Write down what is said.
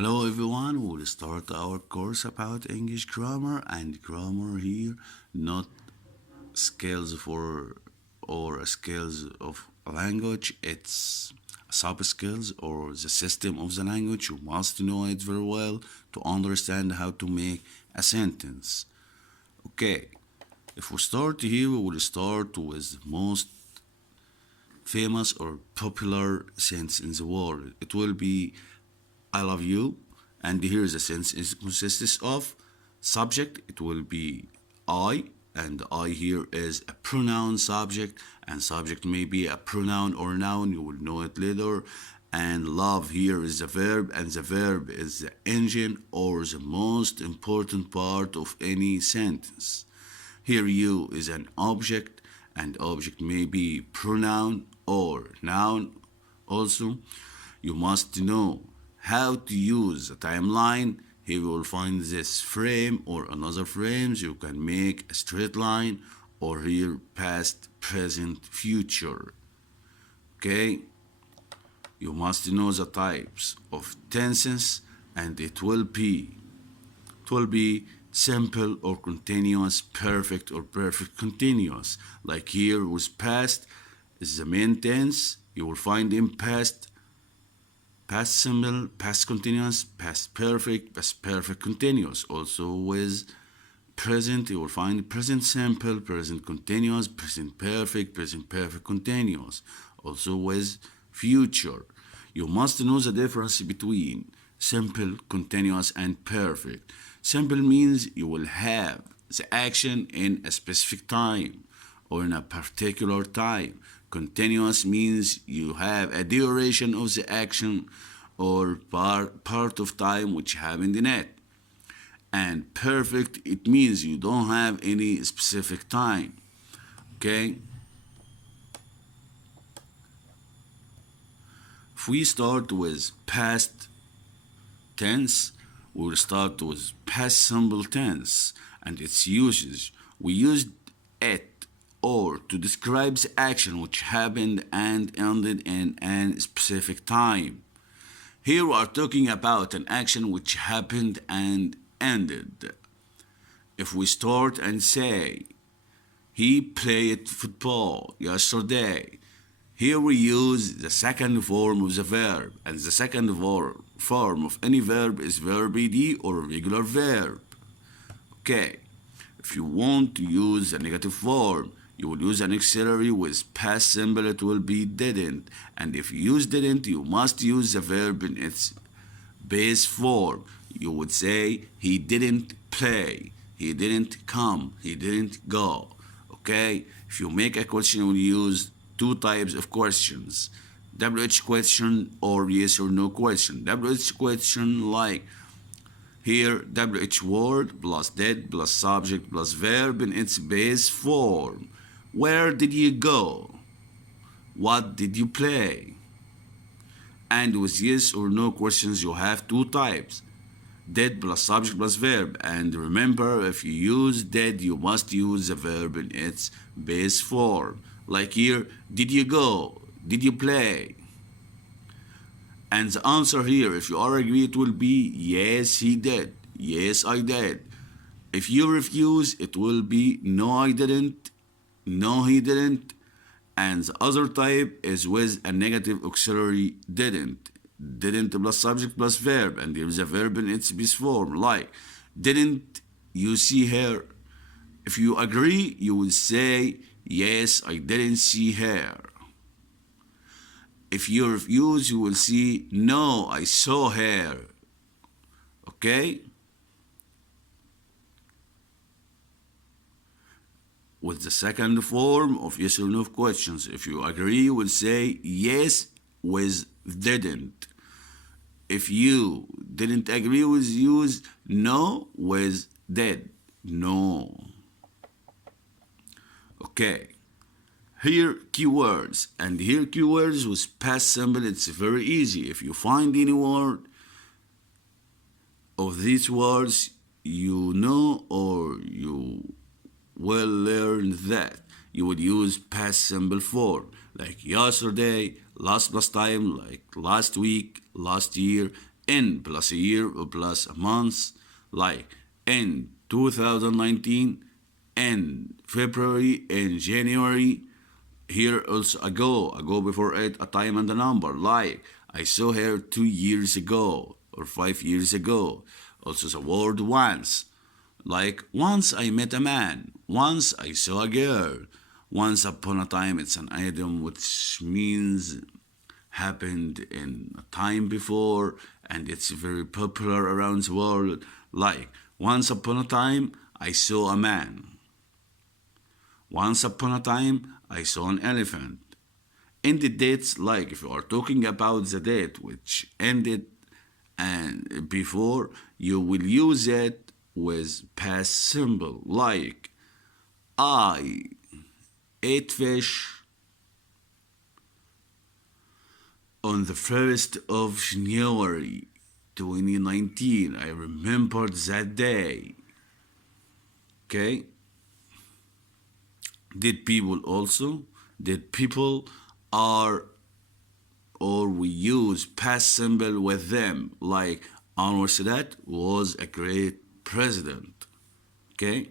Hello everyone, we'll start our course about English grammar and grammar here, not skills for or skills of a language, it's sub skills or the system of the language. You must know it very well to understand how to make a sentence. Okay, if we start here, we will start with the most famous or popular sentence in the world. It will be I love you, and here is a sentence. It consists of subject. It will be I, and I here is a pronoun subject, and subject may be a pronoun or noun. You will know it later. And love here is the verb, and the verb is the engine or the most important part of any sentence. Here you is an object, and object may be pronoun or noun also. You must know how to use a timeline. Here you will find this frame or another frames. You can make a straight line or here past, present, future. Okay, you must know the types of tenses, and it will be simple or continuous, perfect or perfect continuous. Like here with past is the main tense. You will find in past simple, past continuous, past perfect, past perfect continuous. Also with present, you will find present simple, present continuous, present perfect continuous. Also with future. You must know the difference between simple, continuous, and perfect. Simple means you will have the action in a specific time or in a particular time. Continuous means you have a duration of the action or part of time which happened in it. And perfect, it means you don't have any specific time. Okay? If we start with past tense, we will start with past simple tense and its usage. We used it or to describe the action which happened and ended in a specific time. Here we are talking about an action which happened and ended. If we start and say, he played football yesterday, here we use the second form of the verb, and the second form of any verb is verb ed or regular verb. Okay, if you want to use a negative form, you will use an auxiliary with past simple, it will be didn't. And if you use didn't, you must use the verb in its base form. You would say, he didn't play, he didn't come, he didn't go. Okay? If you make a question, you will use two types of questions. WH question or yes or no question. WH question like here, WH word plus did plus subject plus verb in its base form. Where did you go? What did you play? And with yes or no questions, you have two types. Did plus subject plus verb. And remember, if you use did, you must use the verb in its base form. Like here, did you go? Did you play? And the answer here, if you are agree, it will be yes, he did. Yes, I did. If you refuse, it will be no, I didn't. No, he didn't. And the other type is with a negative auxiliary didn't. Didn't plus subject plus verb. And there is a verb in its base form. Like, didn't you see her? If you agree, you will say, yes, I didn't see her. If you refuse, you will see, no, I saw her. Okay? With the second form of yes or no questions, if you agree, you will say yes with didn't. If you didn't agree, with use no with did. No. Okay. Here keywords, and here keywords with past simple, it's very easy. If you find any word of these words, you know or you will learn that you would use past simple form, like yesterday, last time, like last week, last year, in plus a year or plus a month, like in 2019, in February, in January. Here also ago before it, a time and a number, like I saw her 2 years ago or 5 years ago. Also the word once, like once I met a man, once I saw a girl. Once upon a time, it's an idiom which means happened in a time before, and it's very popular around the world. Like once upon a time, I saw a man. Once upon a time, I saw an elephant. Ended dates, like if you are talking about the date which ended and before, you will use it with past simple, like I ate fish on the 1st of January 2019. I remembered that day. Okay? Did people also? Did people are, or we use past simple with them, like Anwar Sadat was a great president. Okay?